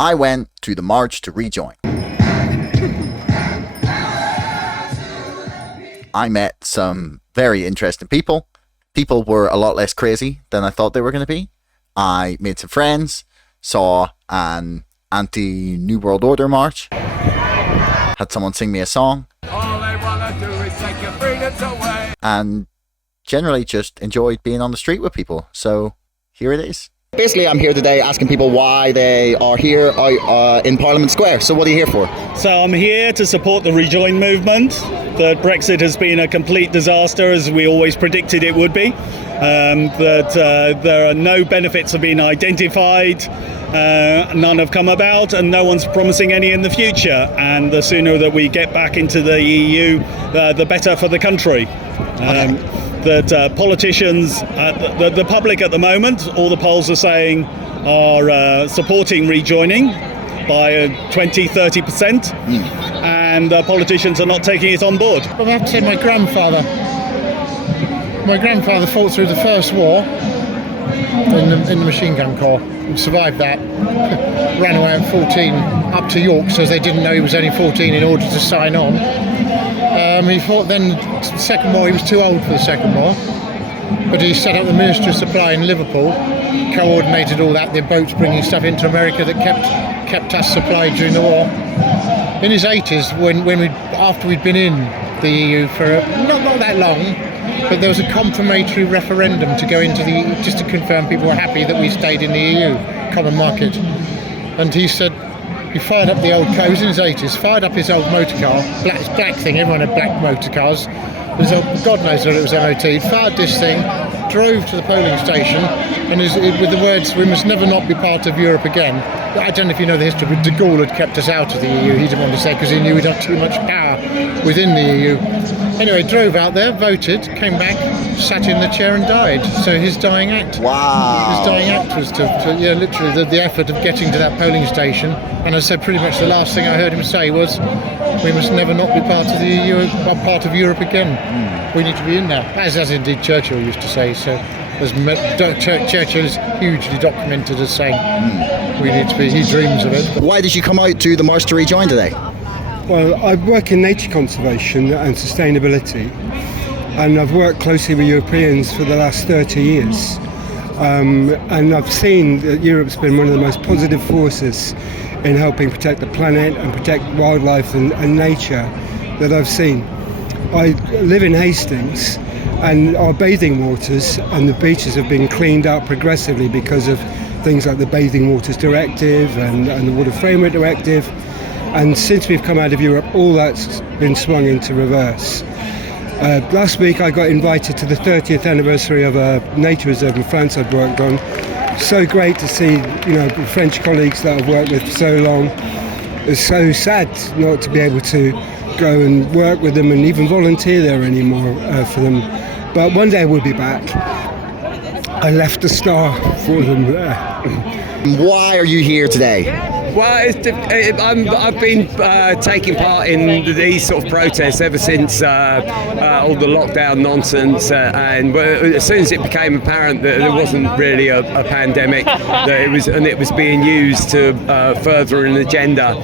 I went to the March to Rejoin. I met some very interesting people. People were a lot less crazy than I thought they were going to be. I made some friends, saw an Anti-New World Order march, had someone sing me a song, All they wanna do is take your freedoms away. and generally just enjoyed being on the street with people. So here it is. Basically, I'm here today asking people why they are here in Parliament Square. So what are you here for? So I'm here to support the Rejoin movement. That Brexit has been a complete disaster, as we always predicted it would be. There are no benefits have been identified, none have come about, and no one's promising any in the future. And the sooner that we get back into the EU, the better for the country. That politicians, the public at the moment, all the polls are saying, are supporting rejoining by 20-30%, and politicians are not taking it on board. Well, I have to say my grandfather fought through the First War in the machine gun corps, survived that, ran away at 14 up to York, so they didn't know he was only 14 in order to sign on. He fought then the Second War. He was too old for the Second War, but he set up the Ministry of Supply in Liverpool, coordinated all that, the boats bringing stuff into America that kept us supplied during the war. In his 80s, after we'd been in the EU for not that long, but there was a confirmatory referendum to go into the EU, just to confirm people were happy that we stayed in the EU common market. And he said, he fired up the old car. He was in his 80s, fired up his old motor car, black thing, everyone had black motor cars. God knows that it was MOT. He fired this thing, drove to the polling station, and with the words, "We must never not be part of Europe again." I don't know if you know the history, but de Gaulle had kept us out of the EU. He didn't want to say because he knew we'd have too much power within the EU. Anyway, drove out there, voted, came back, sat in the chair and died. So his dying act. Wow. His dying act was literally the effort of getting to that polling station. And I said pretty much the last thing I heard him say was, "We must never not be part of the EU or part of Europe again. We need to be in there." As indeed Churchill used to say. So as Churchill is hugely documented as saying, we need to be, he dreams of it. Why did you come out to the March to Rejoin today? Well, I work in nature conservation and sustainability, and I've worked closely with Europeans for the last 30 years. And I've seen that Europe's been one of the most positive forces in helping protect the planet and protect wildlife and nature that I've seen. I live in Hastings, and our bathing waters and the beaches have been cleaned up progressively because of things like the Bathing Waters Directive and the Water Framework Directive. And since we've come out of Europe, all that's been swung into reverse. Last week I got invited to the 30th anniversary of a nature reserve in France I'd worked on. So great to see, French colleagues that I've worked with for so long. It's so sad not to be able to go and work with them and even volunteer there anymore for them. But one day we'll be back. I left a star for them there. Why are you here today? Well, I've been taking part in these sort of protests ever since all the lockdown nonsense, and as soon as it became apparent that there wasn't really a pandemic, that it was being used to further an agenda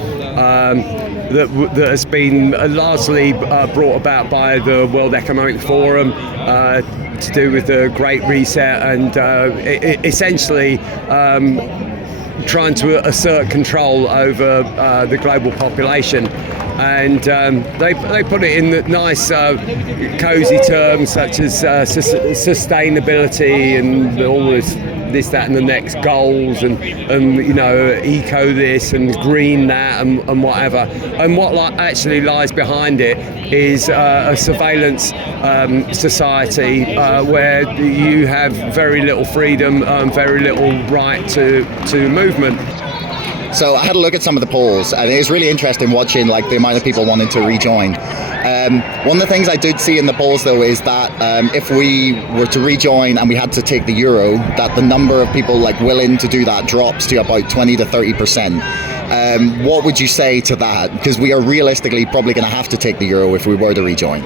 that has been largely brought about by the World Economic Forum. To do with the Great Reset and essentially trying to assert control over the global population, and they put it in the nice cosy terms such as sustainability and all this, that and the next goals and eco this and green that and whatever. And what actually lies behind it is a surveillance society where you have very little freedom, very little right to movement. So I had a look at some of the polls, and it was really interesting watching the amount of people wanting to rejoin. One of the things I did see in the polls, though, is that if we were to rejoin and we had to take the euro, that the number of people willing to do that drops to about 20 to 30%. What would you say to that? Because we are realistically probably going to have to take the euro if we were to rejoin.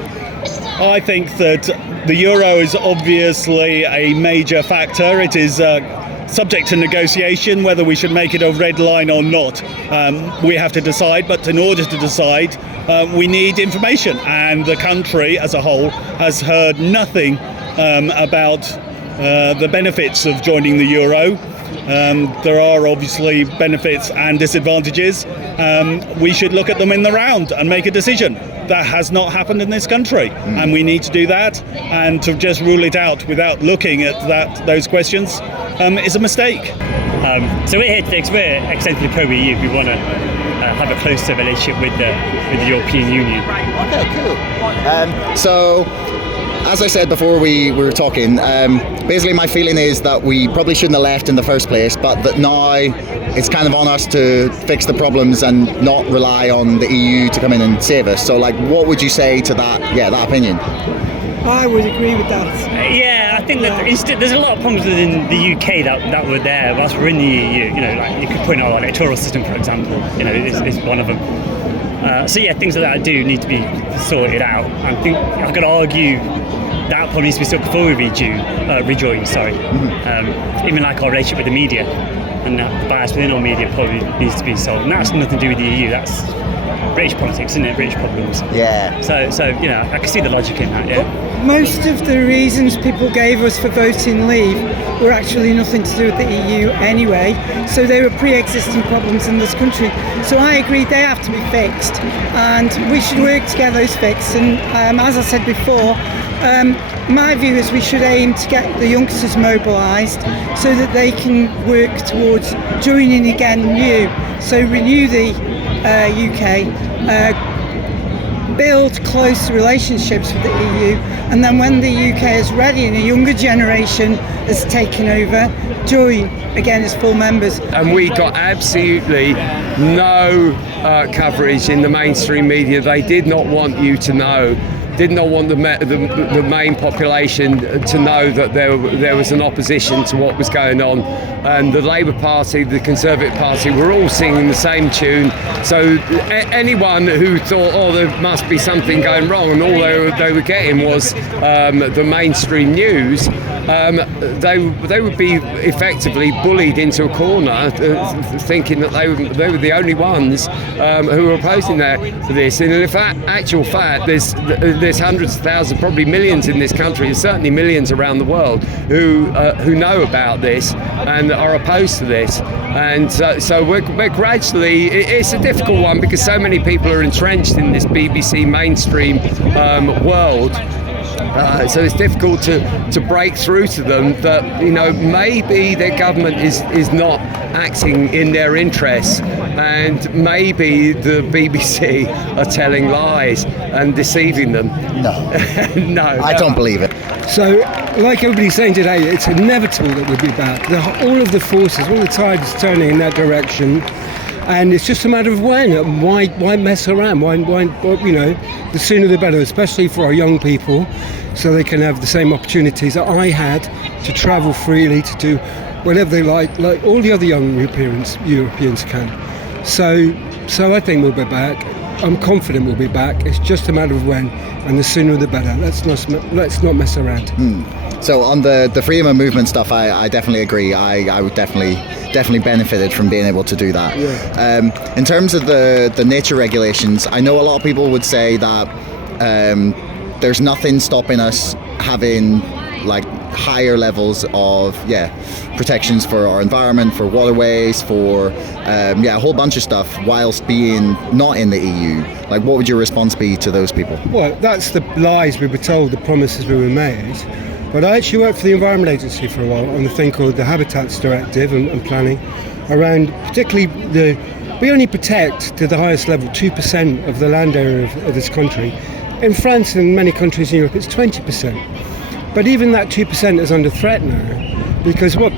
I think that the euro is obviously a major factor. It is subject to negotiation whether we should make it a red line or not. We have to decide, but in order to decide, we need information, and the country as a whole has heard nothing about the benefits of joining the euro. There are obviously benefits and disadvantages. We should look at them in the round and make a decision. That has not happened in this country, and we need to do that. And to just rule it out without looking at those questions is a mistake. So we're here today because we're extensively pro-EU. We want to have a closer relationship with the European Union. Okay, cool. So, as I said before we were talking, basically my feeling is that we probably shouldn't have left in the first place, but that now it's kind of on us to fix the problems and not rely on the EU to come in and save us. So, like, what would you say to that opinion? I would agree with that. Yeah, I think that there's a lot of problems within the UK that were there whilst we're in the EU. You know, like you could point out our electoral system, for example. You know, is one of them. So yeah, things like that do need to be sorted out. I think I could argue that probably needs to be sorted before we rejoin. Sorry, even like our relationship with the media and the bias within our media probably needs to be solved. And that's nothing to do with the EU. That's British politics, isn't it? British problems. Yeah. So you know, I can see the logic in that. Yeah. Most of the reasons people gave us for voting leave were actually nothing to do with the EU anyway, so they were pre-existing problems in this country. So I agree they have to be fixed, and we should work to get those fixed. And as I said before, my view is we should aim to get the youngsters mobilised so that they can work towards joining again new. So renew the UK, build close relationships with the EU, and then when the UK is ready and a younger generation has taken over, join again as full members. And we got absolutely no coverage in the mainstream media. They did not want you to know, did not want the main population to know that there was an opposition to what was going on. And the Labour Party, the Conservative Party were all singing the same tune. So anyone who thought, oh, there must be something going wrong, and all they were getting was the mainstream news, they would be effectively bullied into a corner, thinking that they were the only ones who were opposing this. And in actual fact, there's hundreds of thousands, probably millions in this country, and certainly millions around the world who know about this and are opposed to this. And so we're gradually, it's a difficult one because so many people are entrenched in this BBC mainstream world. So it's difficult to break through to them that, you know, maybe their government is not acting in their interests, and maybe the BBC are telling lies and deceiving them. No. No. I don't believe it. So, like everybody's saying today, it's inevitable that we'll be back. All of the forces, all the tide is turning in that direction, and it's just a matter of when. Why mess around? Why? You know, the sooner the better, especially for our young people, so they can have the same opportunities that I had to travel freely, to do whatever they like all the other young Europeans can. So I think we'll be back. I'm confident we'll be back. It's just a matter of when, and the sooner the better. Let's not mess around. So on the freedom of movement stuff, I definitely agree. I would definitely benefited from being able to do that. Yeah. In terms of the nature regulations, I know a lot of people would say that there's nothing stopping us having like higher levels of protections for our environment, for waterways, for a whole bunch of stuff whilst being not in the EU. Like, what would your response be to those people? Well, that's the lies we were told, the promises we were made. But I actually worked for the Environment Agency for a while on the thing called the Habitats Directive and planning around particularly we only protect to the highest level 2% of the land area of this country. In France and many countries in Europe it's 20%. But even that 2% is under threat now, because what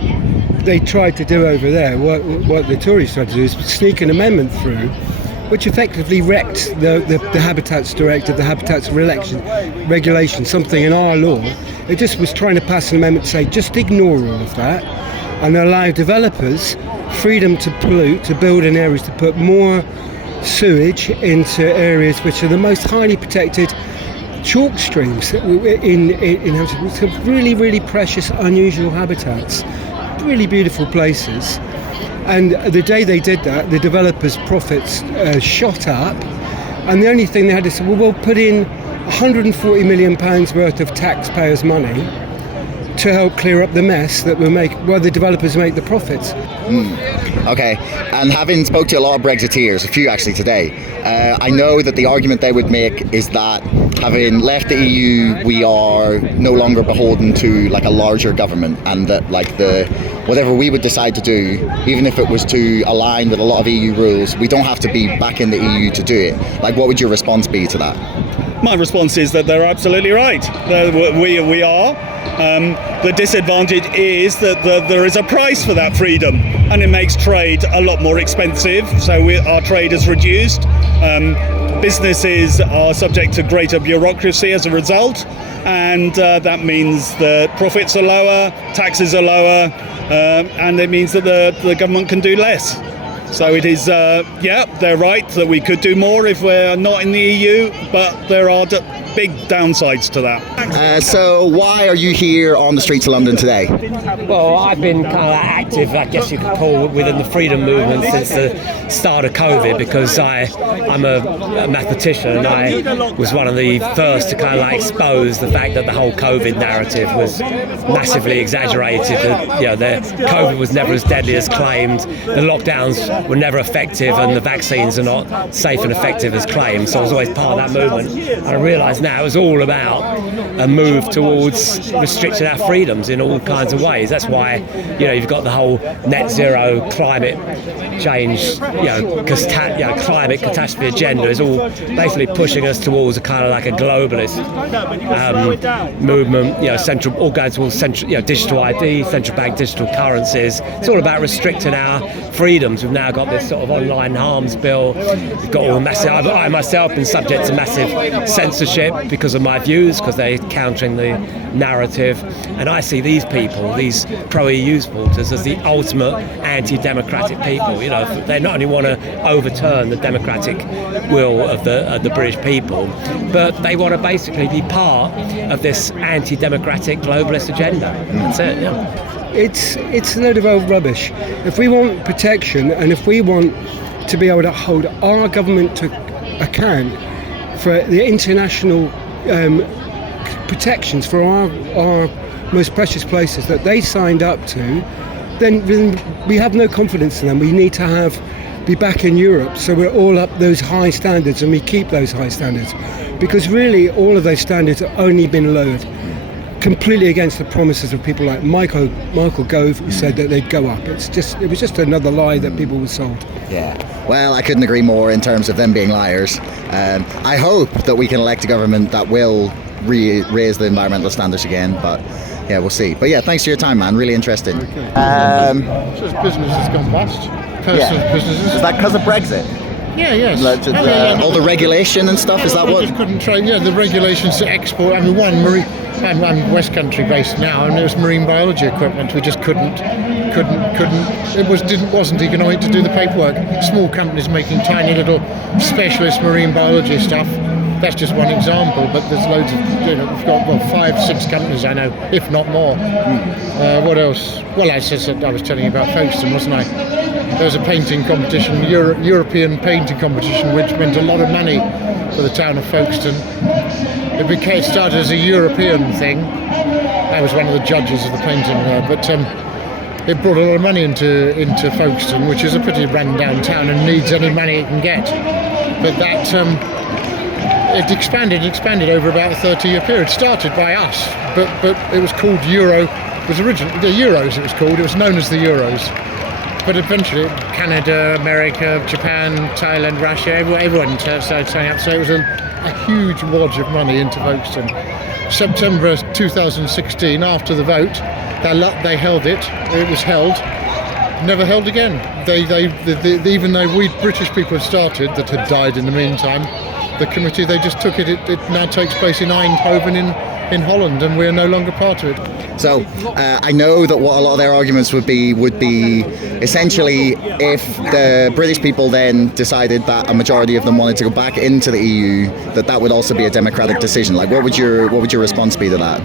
they tried to do over there, what the Tories tried to do is sneak an amendment through which effectively wrecked the Habitats Directive, the Habitats Regulation, something in our law. It just was trying to pass an amendment to say just ignore all of that and allow developers freedom to pollute, to build in areas, to put more sewage into areas which are the most highly protected chalk streams in really, really precious, unusual habitats. really beautiful places. And the day they did that, the developers' profits shot up, and the only thing they had to say, well, we'll put in £140 million worth of taxpayers' money to help clear up the mess that the developers make the profits. Okay, and having spoke to a lot of Brexiteers, a few actually today, I know that the argument they would make is that having left the EU, we are no longer beholden to like a larger government, and that like whatever we would decide to do, even if it was to align with a lot of EU rules, we don't have to be back in the EU to do it. Like, what would your response be to that? My response is that they're absolutely right. We are. The disadvantage is that there is a price for that freedom, and it makes trade a lot more expensive. So our trade is reduced. Businesses are subject to greater bureaucracy as a result, and that means that profits are lower, taxes are lower, and it means that the government can do less. So it is, they're right that we could do more if we're not in the EU, but there are big downsides to that. So why are you here on the streets of London today? Well, I've been kind of active, I guess you could call, within the freedom movement since the start of COVID, because I'm a mathematician, and I was one of the first to kind of like expose the fact that the whole COVID narrative was massively exaggerated. That the COVID was never as deadly as claimed, the lockdowns were never effective, and the vaccines are not safe and effective as claimed. So I was always part of that movement, and I realised now it was all about a move towards restricting our freedoms in all kinds of ways. That's why you've got the whole net zero climate change, climate catastrophe agenda is all basically pushing us towards a kind of like a globalist movement. All going towards digital ID, central bank digital currencies. It's all about restricting our freedoms. We've now got this sort of online harms bill. We've got all the massive. I myself been subject to massive censorship because of my views, because they're countering the narrative. And I see these people, these pro-EU supporters, as the ultimate anti-democratic people. They not only want to overturn the democratic will of the British people, but they want to basically be part of this anti-democratic globalist agenda. That's it. Yeah. It's a load of old rubbish. If we want protection, and if we want to be able to hold our government to account for the international protections for our most precious places that they signed up to, then we have no confidence in them. We need to be back in Europe, so we're all up those high standards, and we keep those high standards, because really all of those standards have only been lowered, completely against the promises of people like Michael Gove, who said that they'd go up. It was just another lie that people were sold. Yeah, well, I couldn't agree more in terms of them being liars. I hope that we can elect a government that will raise the environmental standards again, but yeah, we'll see. But yeah, thanks for your time, man. Really interesting. Okay. Just business has gone bust. Personal businesses. Is that because of Brexit? Yeah, yes. All the regulation and stuff, is that what? Just couldn't trade. Yeah, the regulations to export. I'm West Country based now, and it was marine biology equipment. We just couldn't. It wasn't economic to do the paperwork. Small companies making tiny little specialist marine biology stuff. That's just one example, but there's loads of. We've got 5-6 companies I know, if not more. What else? Well, I was telling you about Folkestone, wasn't I? There was a painting competition, European painting competition, which meant a lot of money for the town of Folkestone. It started as a European thing. I was one of the judges of the painting, but it brought a lot of money into Folkestone, which is a pretty run-down town and needs any money it can get. But that it expanded over about a 30-year period. Started by us, but it was called Euro. It was originally the Euros. It was called. It was known as the Euros. But eventually, Canada, America, Japan, Thailand, Russia, everyone started signing up. So it was a huge wodge of money into Folkestone. September 2016, after the vote, they held it. It was held. Never held again. They even though we British people had started, that had died in the meantime, the committee, they just took it. It now takes place in Eindhoven in Holland, and we're no longer part of it. So I know that what a lot of their arguments would be essentially if the British people then decided that a majority of them wanted to go back into the EU, that would also be a democratic decision. Like, what would your response be to that?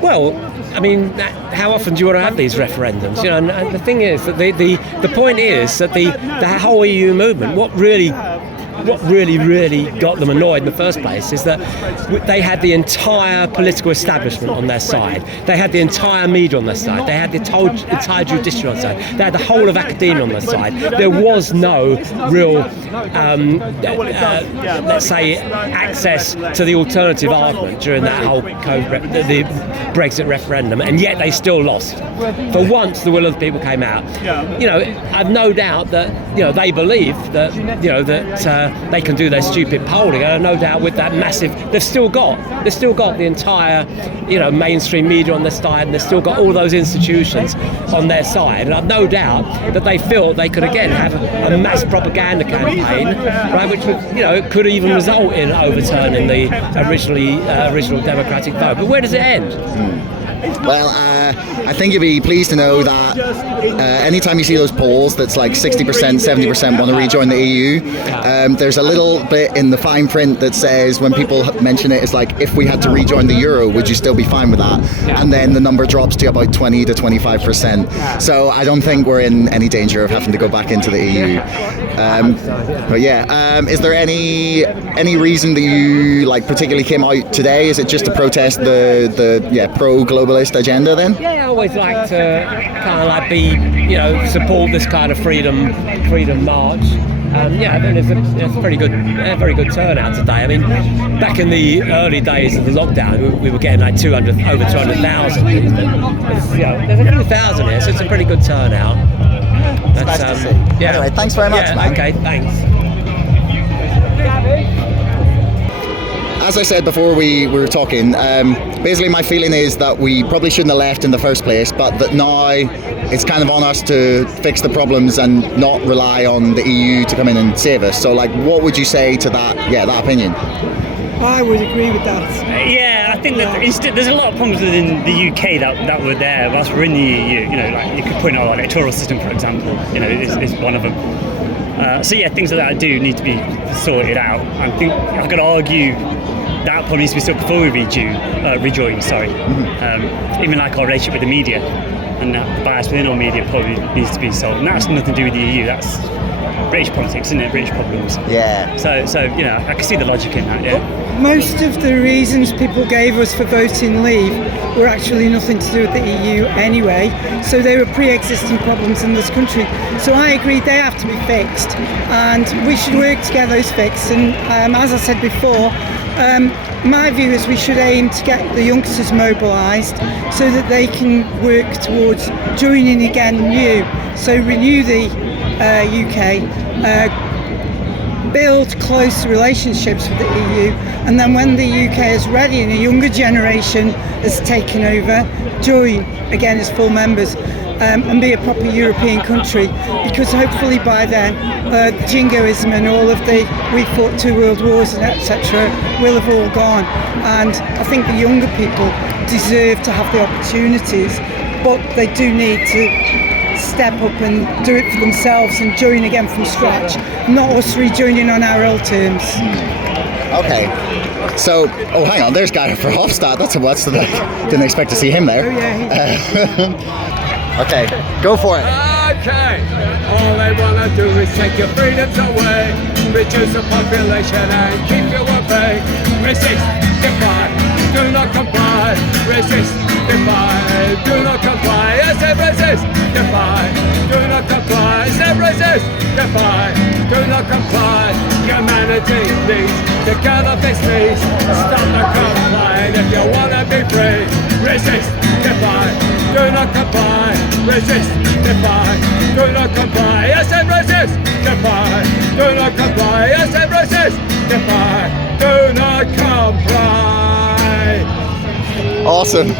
Well, I mean, how often do you want to have these referendums? You know, and the thing is that the point is that the whole EU movement, what really got them annoyed in the first place is that they had the entire political establishment on their side. They had the entire media on their side. They had the entire judiciary on their side. They had the whole of academia on their side. There was no real, let's say, access to the alternative argument during that whole the Brexit referendum, and yet they still lost. For once, the will of the people came out. You know, I've no doubt that they believe that that they can do their stupid polling, and I've no doubt with that massive, they've still got the entire mainstream media on their side, and they've still got all those institutions on their side, and I've no doubt that they feel they could again have a mass propaganda campaign, right, which would could even result in overturning the original democratic vote. But where does it end? Well, I think you'd be pleased to know that anytime you see those polls that's like 60%, 70% want to rejoin the EU, there's a little bit in the fine print that says when people mention it, it's like, if we had to rejoin the euro, would you still be fine with that? And then the number drops to about 20 to 25%. So I don't think we're in any danger of having to go back into the EU. But yeah, is there any reason that you particularly came out today? Is it just to protest the pro-globalist agenda then? Yeah, I always like to kind of support this kind of freedom march. I think it's a very good turnout today. I mean, back in the early days of the lockdown, we were getting like over 200,000. There's a few thousand here, so it's a pretty good turnout. It's nice to see. Yeah. Anyway, thanks very much, man. Okay, thanks. As I said before we were talking, basically my feeling is that we probably shouldn't have left in the first place, but that now it's kind of on us to fix the problems and not rely on the EU to come in and save us. So what would you say to that opinion? I would agree with that. Yeah, I think that there's a lot of problems within the UK that were there whilst we're in the EU. You could point out our electoral system, for example. Is one of them. So yeah, things like that do need to be sorted out. I think I could argue that probably needs to be sorted before we rejoin. Sorry, even like our relationship with the media and the bias within our media probably needs to be solved. And that's nothing to do with the EU. That's British politics, isn't it? British problems. Yeah. So I can see the logic in that. Yeah. Most of the reasons people gave us for voting leave were actually nothing to do with the EU anyway, so they were pre-existing problems in this country. So I agree they have to be fixed, and we should work to get those fixed. And as I said before, my view is we should aim to get the youngsters mobilised so that they can work towards joining again new. So renew the UK, build close relationships with the EU, and then when the UK is ready and a younger generation has taken over, join again as full members. And be a proper European country, because hopefully by then jingoism and all of we fought 2 world wars and etc. will have all gone, and I think the younger people deserve to have the opportunities, but they do need to step up and do it for themselves and join again from scratch, not us rejoining on our old terms. Okay. So, hang on, there's Guy Verhofstadt. That's didn't expect to see him there. Oh yeah. Okay, go for it. Okay, all they wanna do is take your freedoms away, reduce the population and keep you at bay. Resist, defy, do not comply. Resist, defy, do not comply. I said resist, defy, do not comply. I said resist, defy, do not comply. Humanity needs to gather this needs. Stop the complying if you wanna be free. Resist, defy, do not comply. Resist, defy, do not comply. I said resist, defy, do not comply. I said resist, defy, do not comply. Awesome.